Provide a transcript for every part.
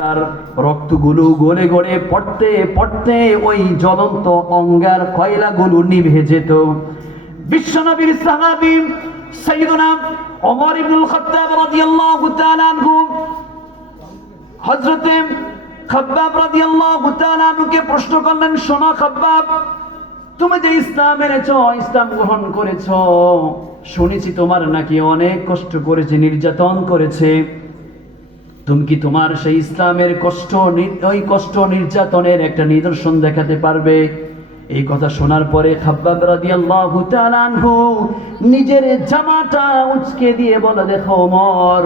তার রক্তগুলো গলে গলে পড়তে পড়তে ওই জ্বলন্ত অঙ্গার কয়লাগুলো নিভে যেত। বিশ্বনবীর সাহাবী সাইয়্যিদুনা ওমর ইবনুল খাত্তাব রাদিয়াল্লাহু তাআলা আনহু হযরতে খাব্বাব রাদিয়াল্লাহু তাআলা আনহুকে প্রশ্ন করলেন, শোনো খাব্বাব, তুমি যে ইসলাম এনেছো, ইসলাম গ্রহণ করেছো, শুনেছি তোমার নাকি অনেক কষ্ট করেছে, নির্যাতন করেছে। তুমি কি তোমার সেই ইসলামের ওই কষ্ট নির্যাতনের একটা নিদর্শন দেখাতে পারবে? এই কথা শোনার পরে খাব্বাব রাদিয়াল্লাহু তাআলা আনহু নিজের জামাটা উঁচকে দিয়ে বলে, দেখো ওমর,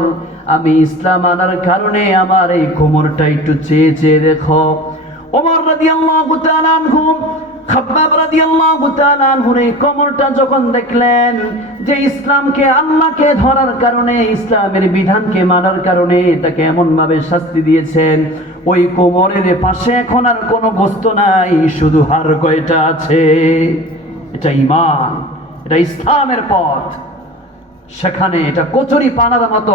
আমি ইসলাম আনার কারণে আমার এই কোমরটা একটু চেয়ে চেয়ে দেখো। ওমর রাদিয়াল্লাহু তাআলা আনহু খাব্বাব রাদিয়াল্লাহু তাআলা আনহুর এই কোমরটা যখন দেখলেন যে ইসলামকে, আল্লাহকে ধরার কারণে, ইসলামের বিধানকে মানার কারণে তাকে এমন ভাবে শাস্তি দিয়েছেন, ওই কোমরের পাশে এখন আর কোনো গোস্ত নাই, শুধু হাড় কয়টা আছে। এটা ঈমান, এটা ইসলামের পথ। সেখানে এটা কচুরি পানার মতো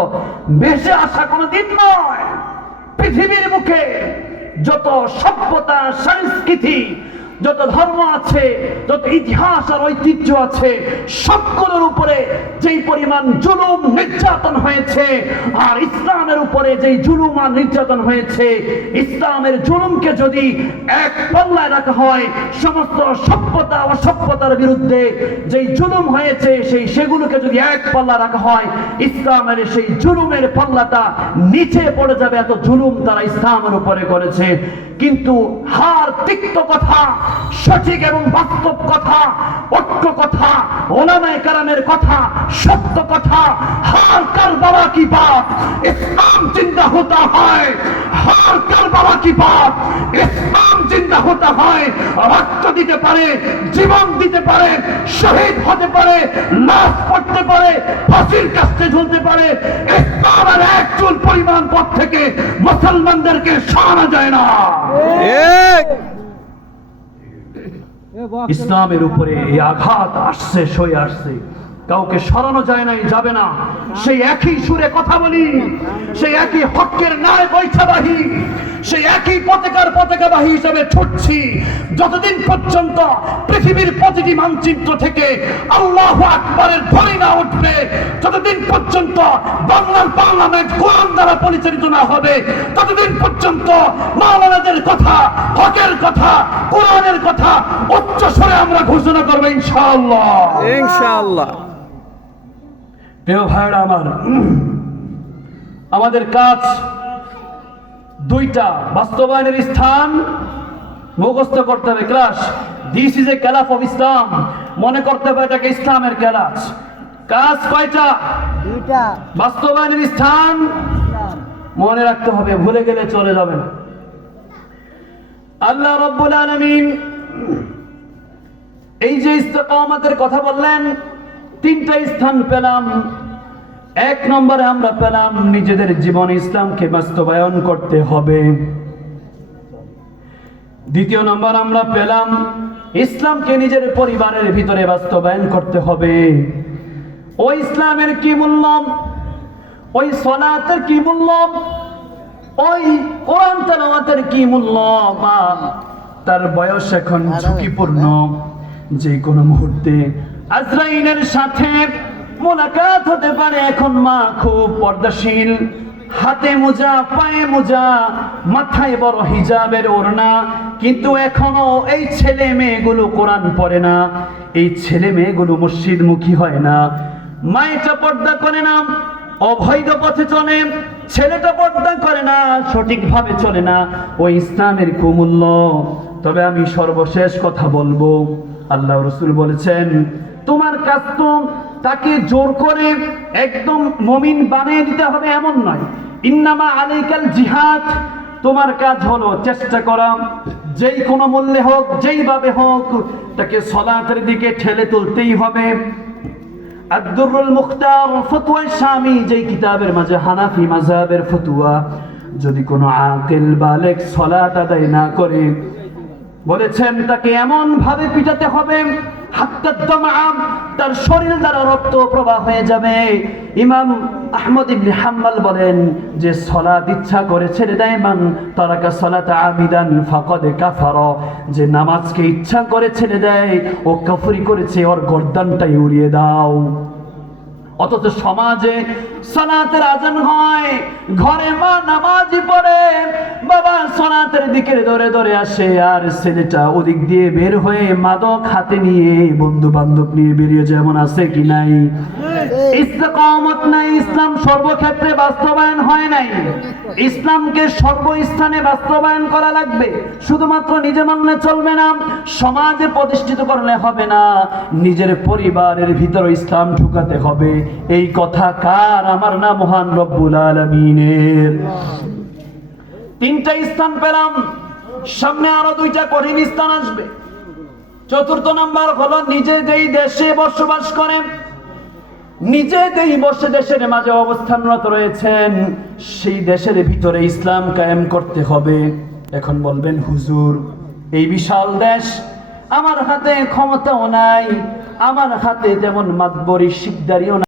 ভেসে আসা কোনো দিন নয়। পৃথিবীর মুখে যত সভ্যতা, সংস্কৃতি, যত ধর্ম আছে, যত ইতিহাস আর ঐতিহ্য আছে, সবগুলোর উপরে যেই পরিমাণ জুলুম নির্যাতন হয়েছে, আর ইসলামের উপরে যেই জুলুম আর নির্যাতন হয়েছে, ইসলামের জুলুমকে যদি এক পাল্লায় রাখা হয়, সমস্ত সভ্যতা অসভ্যতার বিরুদ্ধে যেই জুলুম হয়েছে সেগুলোকে যদি এক পাল্লা রাখা হয়, ইসলামের সেই জুলুমের পাল্লাটা নিচে পড়ে যাবে। এত জুলুম তারা ইসলামের উপরে করেছে। কিন্তু হার তিক্ত কথা, সঠিক এবং বাস্তব কথা, ঐক্য কথা, ওলামায়ে কেরামের কথা, সত্য কথা, হার কারবালা কি বাত, ইসলাম জিন্দা হতা হয়। হার কারবালা কি বাত, ইসলাম জিন্দা হতা হয়। রক্ত দিতে পারে, জীবন দিতে পারে, শহীদ হতে পারে, লাশ পড়তে পারে, ফাঁসির কাস্তে ঝুলতে পারে। ইসলামের এক চুল পরিমাণ পথ থেকে মুসলমানদেরকে সরানো যায় না। ইসলামের উপরে এই আঘাত আসছে, সয়ে আসছে, কাউকে সরানো যায় নাই, যাবে না। সেই একই সুরে কথা বলি, সেই একই হকের ন্যায় বৈঠাবাহী, সেই একই পতাকাবাহী হিসেবে ছুটছি যতদিন পর্যন্ত পৃথিবীর প্রতিটি মানচিত্র থেকে আল্লাহু আকবারের ধ্বনি না উঠবে, যতদিন পর্যন্ত বাংলার পার্লামেন্ট কোরআন দ্বারা পরিচালিত না হবে, ততদিন পর্যন্ত মাওলানাদের কথা, হকের কথা, কোরআনের কথা উচ্চ স্বরে আমরা ঘোষণা করবো ইনশাআল্লাহ, ইনশাআল্লাহ। প্রিয় ভাইরা আমার, আমাদের কাজ দুইটা। বাস্তবায়নের স্থান মুখস্থ করতে হবে। Class, this is a class of Islam, মনে করতে হবে এটাকে ইসলামের ক্লাস। কাজ কয়টা? দুইটা। বাস্তবায়নের স্থান মনে রাখতে হবে, ভুলে গেলে চলে যাবে না। আল্লাহ রাব্বুল আলামিন এই যে ইস্তেকামতের কথা বললেন, তিনটা স্থান পেলাম। এক নম্বরে আমরা পেলাম নিজেদের জীবনে ইসলামকে বাস্তবায়ন করতে হবে। দ্বিতীয় নম্বর আমরা পেলাম ইসলামকে নিজের পরিবারের ভিতরে বাস্তবায়ন করতে হবে। ওই ইসলামের কি মূল্য, ওই সালাতের কি মূল্য, ওই কোরআন তেলাওয়াতের কি মূল্য, বা তার বয়স এখন ঝুঁকিপূর্ণ, যে কোনো মুহূর্তে আজরাইলের সাথে মোলাকাত হতে পারে। এখন মা খুব পর্দাশীল, হাতে মোজা, পায়ে মোজা, মাথায় বড় হিজাবের ওড়না, কিন্তু এখনো এই ছেলে মেয়েগুলো কোরআন পড়ে না, এই ছেলে মেয়েগুলো মসজিদমুখী হয় না। মায়েটা পর্দা করে না, অবৈধ পথে চলে, ছেলেটা পর্দা করে না, সঠিকভাবে চলে না। ওই ইসলামের কুমূল্য। তবে আমি সর্বশেষ কথা বলবো, আল্লাহ রাসূল বলেছেন, তোমার কাজ তো তাকে জোর করে একদম মুমিন বানিয়ে দিতে হবে এমন নয়। ইন্নামা আলাইকাল জিহাদ, তোমার কাজ হলো চেষ্টা করা, যেই কোনো মূল্যে হোক, যেইভাবে হোক, তাকে সালাতের দিকে ঠেলে তুলতেই হবে। আদ-দুররুল মুখতার ফতোয়া শামী, যেই কিতাবের মাঝে হানাফি মাযহাবের ফতোয়া, যদি কোনো আকিল বালেগ সালাত আদায় না করে, বলেছেন তাকে এমন ভাবে পিটাতে হবে হাত্তা দামআ, তার শরীর দ্বারা রক্ত প্রবাহ হয়ে যাবে। ইমাম আহমদ ইবনে হাম্বল বলেন যে সালাত ইচ্ছা করে ছেড়ে দেয়, মান তারাকা সালাতা আমিদান ফাকাদ কাফারা, যে নামাজকে ইচ্ছা করে ছেড়ে দেয় ও কাফরি করেছে, ওর গর্দানটাই উড়িয়ে দাও। অথচ সমাজে সালাতের আজান হয়, ঘরে মা নামাজি পড়ে, বাবা সালাতের দিকে দৌড়ে দৌড়ে আসে, আর ছেলেটা ওদিক দিয়ে বের হয়ে মাদক হাতে নিয়ে বন্ধু বান্ধব নিয়ে বেরিয়ে যেমন আছে কি নাই? ইস্তেকামত নাই, ইসলাম সর্বক্ষেত্রে বাস্তবায়ন হয় নাই। ইসলামকে সর্বস্থানে বাস্তবায়ন করা লাগবে। শুধুমাত্র নিজে মানলে চলবে না, সমাজে প্রতিষ্ঠিত করলে হবে না, নিজের পরিবারের ভিতরে ইসলাম ঢুকাতে হবে। এই কথা কার? আমার না, মহান রব্বুল আলামিনের। 3টা স্থান পেলাম, সামনে আরো 2টা কঠিন স্থান আসবে। 4th নাম্বার হলো নিজে যেই দেশে বসবাস করেন, নিজে যেই দেশের মাঝে অবস্থানরত রয়েছেন, সেই দেশের ভিতরে ইসলাম কায়েম করতে হবে। এখন বলবেন হুজুর, এই বিশাল দেশ, আমার হাতে ক্ষমতাও নাই, আমার হাতে তেমন মাতবরি শিকদারিও নাই।